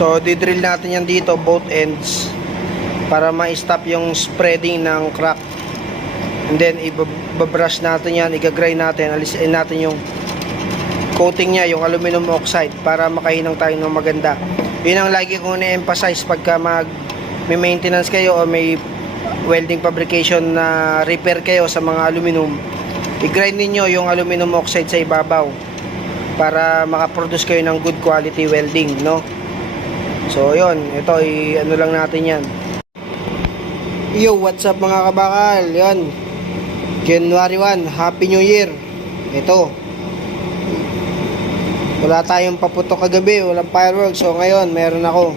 So didrill natin yan dito, both ends, para ma-stop yung spreading ng crack. And then ibabrush natin yan, igagrind natin, alisin natin yung coating nya, yung aluminum oxide, para makahinang tayo ng maganda. Yun ang lagi kong na-emphasize pagka may maintenance kayo o may welding fabrication na repair kayo sa mga aluminum. I-grind niyo yung aluminum oxide sa ibabaw para makaproduce kayo ng good quality welding, no? So yun, ito ano lang natin yan. Yo, what's up mga kabakal? Yan, January 1, Happy New Year. Ito, wala tayong paputok kagabi, walang fireworks. So ngayon, meron ako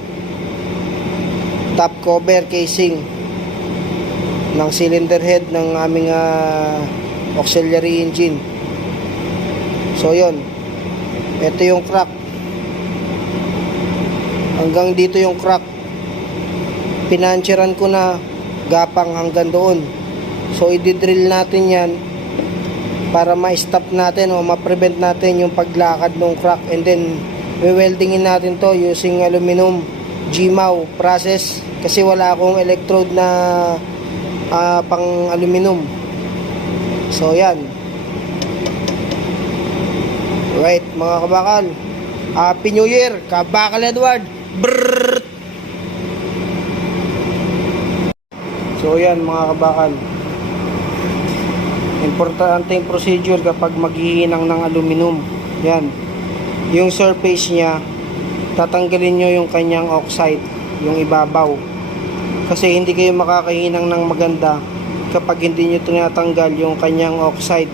top cover casing ng cylinder head ng aming auxiliary engine. So yun, ito yung crack, hanggang dito yung crack. Pinancheran ko na gapang hanggang doon. So i-drill natin yan para ma-stop natin o ma-prevent natin yung paglakad ng crack. And then we-weldingin natin to using aluminum GMAW process, kasi wala akong electrode na pang aluminum. So yan. Right mga kabakal, Happy New Year, Kabakal Edward. Brrrr. So yan mga kabakal, importanteng procedure kapag maghihinang ng aluminum. Yan, yung surface nya, tatanggalin nyo yung kanyang oxide, yung ibabaw, kasi hindi kayo makakahinang ng maganda kapag hindi nyo tinatanggal yung kanyang oxide,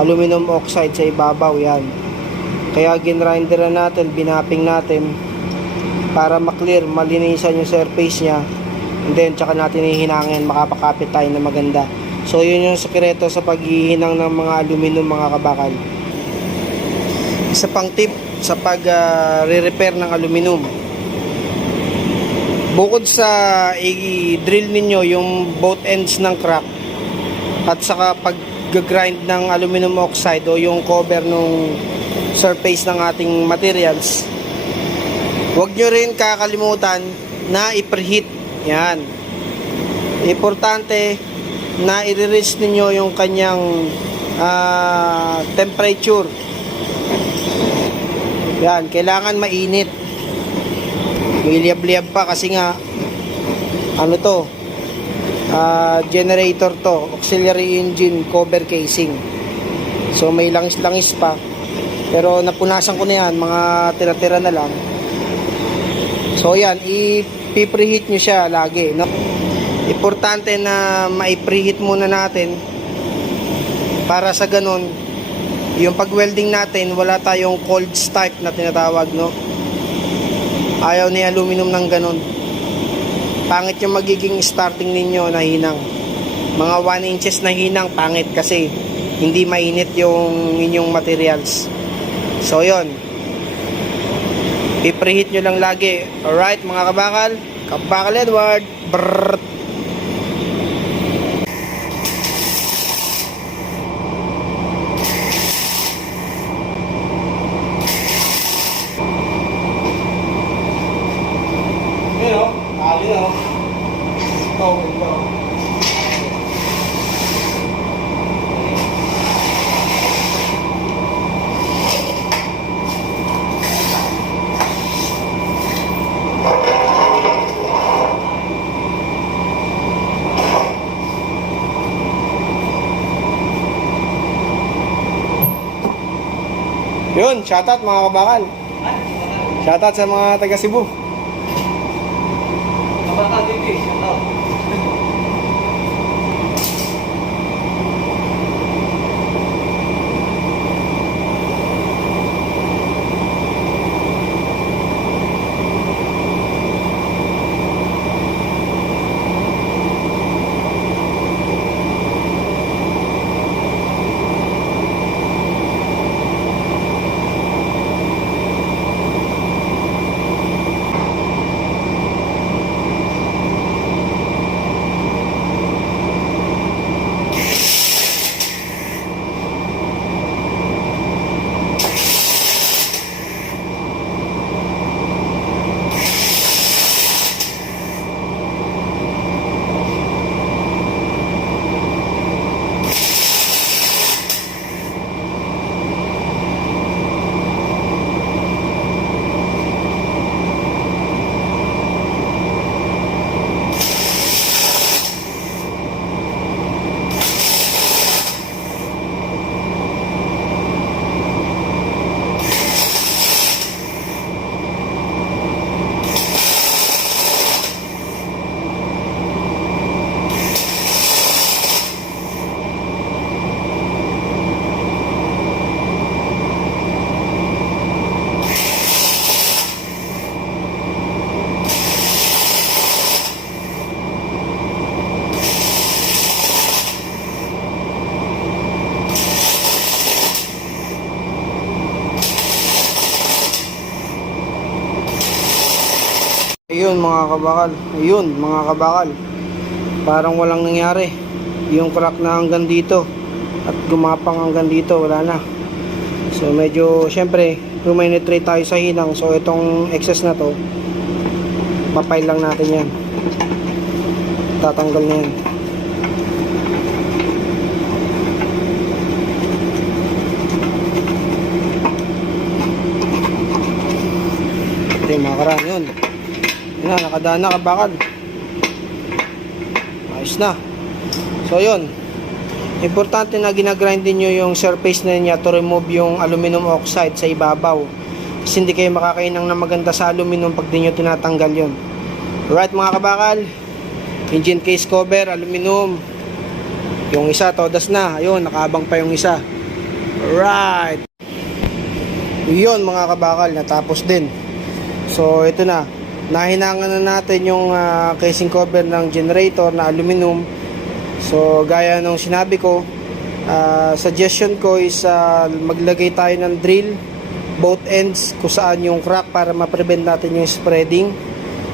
aluminum oxide sa ibabaw. Yan, kaya ginrinderan natin, binapping natin para maklear, malinisan yung surface nya. And then tsaka natin hihinangin, makapakapit tayo na maganda. So yun yung sekreto sa paghihinang ng mga aluminum mga kabakal. Isa pang tip sa pag-re-repair ng aluminum, bukod sa i-drill ninyo yung both ends ng crack at saka pag-grind ng aluminum oxide o yung cover ng surface ng ating materials, huwag nyo rin kakalimutan na i-preheat. Yan, importante na i-reach ninyo yung kanyang temperature. Yan, kailangan mainit, liyab-liyab pa, kasi nga ano to, generator to, auxiliary engine cover casing. So may langis-langis pa, pero napunasan ko na yan, mga tira-tira na lang. So yan, i-preheat nyo siya lagi, no? Importante na ma-preheat muna natin para sa ganun, yung pag-welding natin, wala tayong cold start na tinatawag, no? Ayaw ni aluminum ng ganun. Pangit yung magiging starting ninyo na hinang. Mga 1 inches na hinang, pangit kasi hindi mainit yung inyong materials. So yon, i-preheat nyo lang lagi. Alright mga kabakal, Kabakal Edward. Brrrr. Yun, shoutout mga kabakal. Shoutout sa mga taga Cebu. Kabakal TV, shoutout. Ayun mga kabakal. Ayun mga kabakal. Parang walang nangyari. Yung crack na hanggang dito. At gumapang hanggang dito. Wala na. So medyo syempre penetrate tayo sa hinang. So itong excess na to, papile lang natin yan. Tatanggal na yan. Ito yung mga karaan yun. Yun na, nakadaan na kabakal. Ayos na. So yun, importante na ginagrind din nyo yung surface na niya to remove yung aluminum oxide sa ibabaw. Kasi hindi kayo makakainang na maganda sa aluminum pag di nyo tinatanggal yun. Alright mga kabakal, engine case cover, aluminum. Yung isa, todas na. Ayun, nakaabang pa yung isa. Alright. Yun mga kabakal, natapos din. So ito na, nahinangan na natin yung casing cover ng generator na aluminum. So gaya nung sinabi ko, suggestion ko is maglagay tayo ng drill both ends kung saan yung crack para ma-prevent natin yung spreading.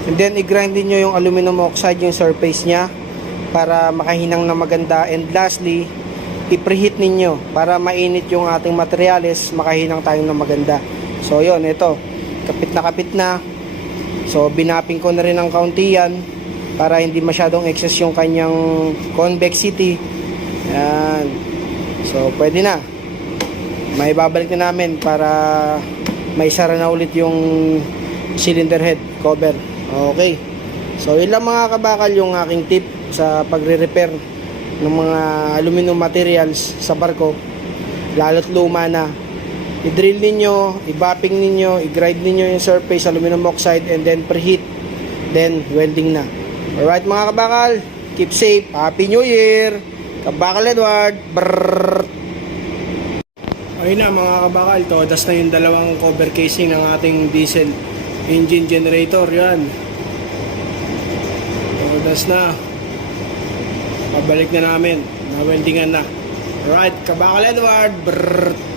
And then i-grind din nyo yung aluminum oxide, yung surface nya, para makahinang na maganda. And lastly, i-preheat ninyo para mainit yung ating materyales, makahinang tayo na maganda. So yun, ito, kapit na. So binapping ko na rin ng kaunti yan para hindi masyadong excess yung kanyang convexity. Yan. So pwede na. May babalik na namin para may sara na ulit yung cylinder head cover. Okay. So yun lang mga kabakal yung aking tip sa pagre-repair ng mga aluminum materials sa barko, lalo't luma na. I-drill ninyo, i-bapping ninyo, i-grind ninyo yung surface aluminum oxide, and then preheat, then welding na. Alright mga kabakal, keep safe, Happy New Year, Kabakal Edward. Brrrr. Ayun na mga kabakal, todas na yung dalawang cover casing ng ating diesel engine generator. Yan, todas na. Pabalik na namin, na weldingan na. Alright, Kabakal Edward. Brrrr.